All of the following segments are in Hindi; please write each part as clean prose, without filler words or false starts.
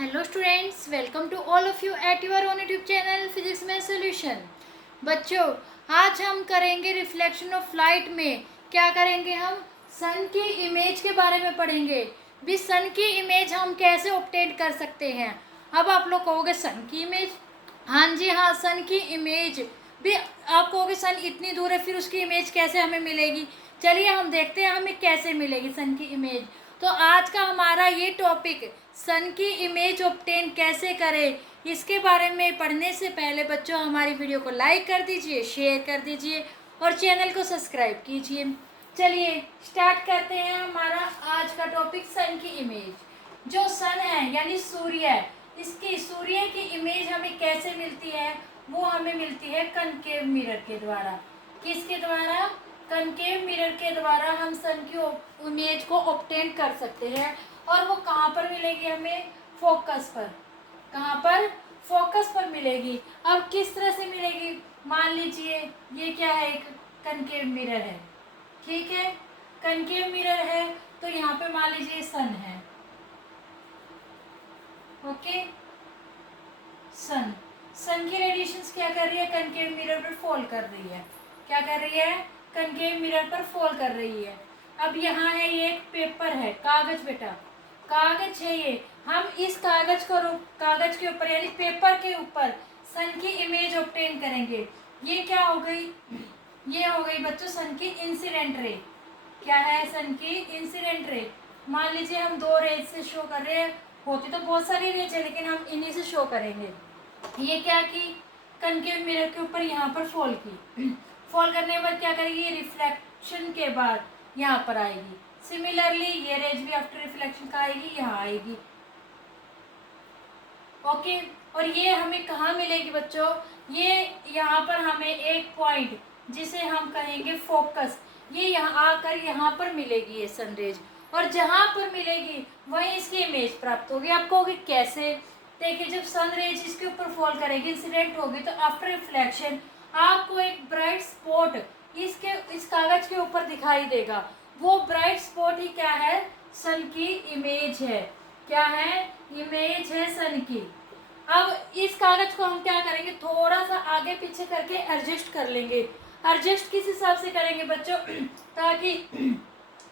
Hello students, welcome to all of you at your own YouTube channel physics में सॉल्यूशन। बच्चों, आज हम करेंगे रिफ्लेक्शन ऑफ लाइट में। क्या करेंगे? हम सन की इमेज के बारे में पढ़ेंगे। भी सन की इमेज हम कैसे ऑब्टेन कर सकते हैं। अब आप लोग कहोगे सन की इमेज, हाँ जी हाँ, सन की इमेज भी आप कहोगे सन इतनी दूर है, फिर उसकी इमेज कैसे हमें मिलेगी। चलिए हम देखते हैं हमें कैसे मिलेगी सन की इमेज। तो आज का हमारा ये टॉपिक सन की इमेज ऑब्टेन कैसे करें, इसके बारे में पढ़ने से पहले बच्चों हमारी वीडियो को लाइक कर दीजिए, शेयर कर दीजिए और चैनल को सब्सक्राइब कीजिए। चलिए स्टार्ट करते हैं हमारा आज का टॉपिक सन की इमेज। जो सन है यानी सूर्य है, इसकी सूर्य की इमेज हमें कैसे मिलती है? वो हमें मिलती है कनकेव मिरर के द्वारा। किसके द्वारा? कनकेव मिरर के द्वारा हम सन की इमेज को ऑब्टेन कर सकते हैं। और वो कहाँ पर मिलेगी हमें? फोकस पर। कहाँ पर? फोकस पर मिलेगी। अब किस तरह से मिलेगी? मान लीजिए ये क्या है, एक कनकेव मिरर है, ठीक है, कनकेव मिरर है। तो यहाँ पे मान लीजिए सन है, ओके। सन सन की रेडिएशंस क्या कर रही है? कनकेव मिरर पर फॉल कर रही है। क्या कर रही है? कनकेव मिरर पर फॉल कर रही है। अब यहाँ है ये एक पेपर है, कागज बेटा, कागज है ये। हम इस कागज को कागज के ऊपर यानी पेपर के ऊपर सन की इमेज ऑब्टेन करेंगे। ये क्या हो गई? ये हो गई बच्चों सन की इंसिडेंट रे। क्या है? सन की इंसिडेंट रे। मान लीजिए हम दो रेज से शो कर रहे हैं, होती तो बहुत सारी रेज है लेकिन हम इन्हीं से शो करेंगे। ये क्या की? कनकेव मिरर के ऊपर यहाँ पर फॉल की। फॉल करने के बाद क्या करेगी? रिफ्लेक्शन के बाद यहाँ पर आएगी। सिमिलरली ये रेज भी आफ्टर रिफ्लेक्शन का आएगी, यहाँ आएगी, ओके। और ये हमें कहाँ मिलेगी बच्चों? ये यहाँ पर हमें एक पॉइंट जिसे हम कहेंगे फोकस, ये यहाँ आकर यहाँ पर मिलेगी ये सनरेज। और जहाँ पर मिलेगी वहीं इसकी इमेज प्राप्त होगी। आप कहोगे कैसे? देखिए, जब सनरेज इसके ऊपर फॉल करेगी, इंसिडेंट होगी, तो आफ्टर रिफ्लेक्शन आपको एक ब्राइट स्पॉट इस कागज के ऊपर दिखाई देगा। वो ब्राइट स्पॉट ही क्या है? सन की इमेज है। क्या है? इमेज है सन की। अब इस कागज को हम क्या करेंगे? थोड़ा सा आगे पीछे करके एडजस्ट कर लेंगे। एडजस्ट किस हिसाब से करेंगे बच्चों? ताकि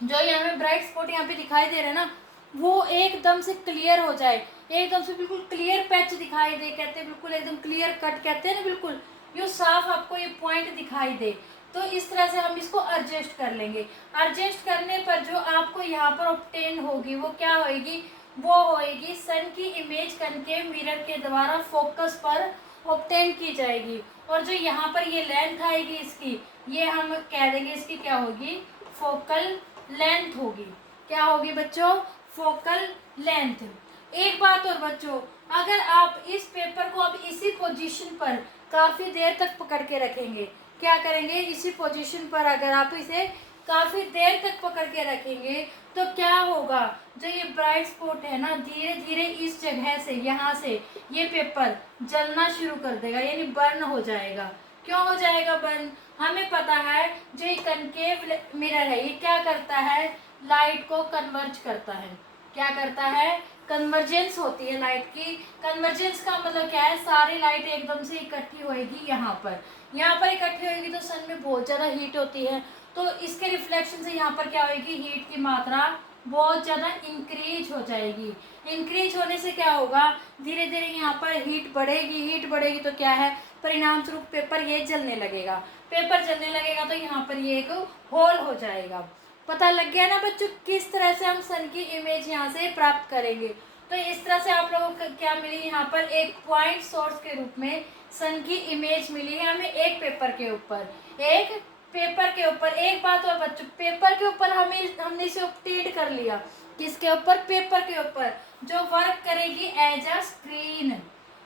जो ये हमें ब्राइट स्पॉट यहाँ पे दिखाई दे रहा है ना, वो एकदम से क्लियर हो जाए, एकदम से बिल्कुल क्लियर पैच दिखाई दे, कहते हैं बिल्कुल एकदम क्लियर कट, कहते हैं ना, बिल्कुल यूँ साफ आपको ये पॉइंट दिखाई दे। तो इस तरह से हम इसको एडजस्ट कर लेंगे। एडजस्ट करने पर जो आपको यहाँ पर ऑब्टेन होगी वो क्या होगी? वो होएगी सन की इमेज कनकेव मिरर के द्वारा फोकस पर ऑब्टेन की जाएगी। और जो यहाँ पर ये लेंथ आएगी इसकी, ये हम कह देंगे इसकी क्या होगी? फोकल लेंथ होगी। क्या होगी बच्चों? Focal length. एक बात और बच्चों, अगर आप इस पेपर को अब इसी पोजीशन पर काफ़ी देर तक पकड़ के रखेंगे, क्या करेंगे? इसी पोजीशन पर अगर आप इसे काफ़ी देर तक पकड़ के रखेंगे तो क्या होगा? जो ये ब्राइट स्पॉट है ना, धीरे धीरे इस जगह से, यहाँ से ये पेपर जलना शुरू कर देगा, यानी बर्न हो जाएगा। क्यों हो जाएगा बर्न? हमें पता है जो ये कनकेव मिरर है ये क्या करता है? लाइट को कन्वर्ज करता है। क्या करता है? कन्वर्जेंस होती है लाइट की। कन्वर्जेंस का मतलब क्या है? सारी लाइट एकदम से इकट्ठी होएगी यहाँ पर, यहाँ पर इकट्ठी होएगी तो सन में बहुत ज़्यादा हीट होती है, तो इसके रिफ्लेक्शन से यहाँ पर क्या होगी? हीट की मात्रा बहुत ज़्यादा इंक्रीज हो जाएगी। इंक्रीज होने से क्या होगा? धीरे धीरे यहाँ पर हीट बढ़ेगी, हीट बढ़ेगी तो क्या है? परिणाम स्वरूप पेपर ये जलने लगेगा। पेपर जलने लगेगा तो यहाँ पर ये एक होल हो जाएगा। पता लग गया ना बच्चों किस तरह से हम सन की इमेज यहाँ से प्राप्त करेंगे? तो इस तरह से आप लोगों को क्या मिली? यहाँ पर एक पॉइंट सोर्स के रूप में सन की इमेज मिली है हमें एक पेपर के ऊपर, एक पेपर के ऊपर। एक बात और बच्चों, पेपर के ऊपर हमने इसे ऑब्टेन कर लिया। किसके ऊपर? पेपर के ऊपर, जो वर्क करेगी एज अ स्क्रीन।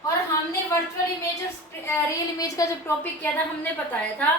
और हमने वर्चुअल इमेज और रियल इमेज का जब टॉपिक किया था, हमने बताया था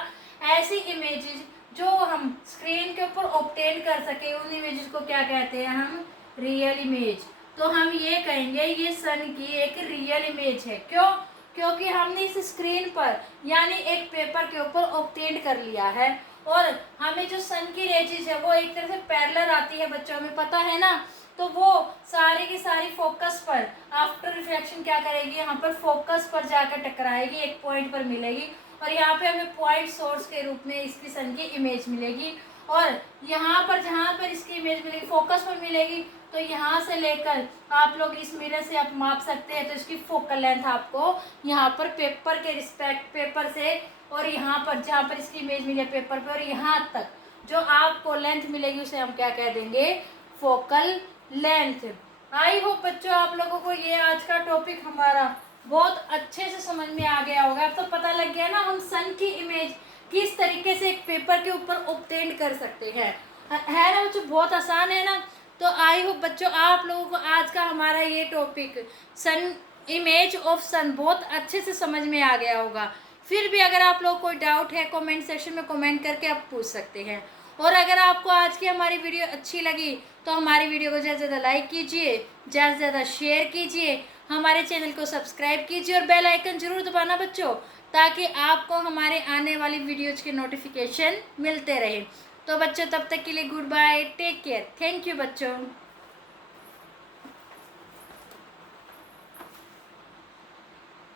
ऐसी इमेजेस जो हम स्क्रीन के ऊपर ऑब्टेन कर सके, उन इमेजेस को क्या कहते हैं हम? Real image. तो हम ये कहेंगे ये सन की एक रियल इमेज है। क्यों? क्योंकि हमने इस स्क्रीन पर यानी एक पेपर के ऊपर ऑब्टेन कर लिया है। और हमें जो सन की रेजेस है वो एक तरह से पैरेलल आती है बच्चों, हमें पता है ना तो वो सारी की सारी फोकस पर आफ्टर रिफ्लेक्शन क्या करेगी, यहाँ पर फोकस पर जाकर टकराएगी, एक पॉइंट पर मिलेगी और यहाँ पे हमें पॉइंट सोर्स के रूप में इसकी सन की इमेज मिलेगी। और यहाँ पर जहाँ पर इसकी इमेज मिलेगी फोकस पर मिलेगी, तो यहाँ से लेकर आप लोग इस मिरर से आप माप सकते हैं। तो इसकी फोकल लेंथ आपको यहाँ पर पेपर के रिस्पेक्ट पेपर से और यहाँ पर जहाँ पर इसकी इमेज मिली है पेपर पर और यहाँ तक जो आपको लेंथ मिलेगी उसे हम क्या कह देंगे, फोकल लेंथ। आई होप बच्चों आप लोगों को ये आज का टॉपिक हमारा बहुत अच्छे से समझ में आ गया होगा। अब तो पता लग गया ना हम सन की इमेज किस तरीके से एक पेपर के ऊपर ऑब्टेन कर सकते हैं, है ना बच्चों, बहुत आसान है ना। तो आई होप बच्चों आप लोगों को आज का हमारा ये टॉपिक सन इमेज ऑफ सन बहुत अच्छे से समझ में आ गया होगा। फिर भी अगर आप लोग कोई डाउट है कमेंट सेक्शन में कमेंट करके आप पूछ सकते हैं। और अगर आपको आज की हमारी वीडियो अच्छी लगी तो हमारी वीडियो को ज़्यादा से ज़्यादा लाइक कीजिए, ज़्यादा से ज़्यादा शेयर कीजिए, हमारे चैनल को सब्सक्राइब कीजिए और बेल आइकन जरूर दबाना बच्चों, ताकि आपको हमारे आने वाली वीडियोज़ के नोटिफिकेशन मिलते रहे। तो बच्चों तब तक के लिए goodbye, take care, thank you बच्चों।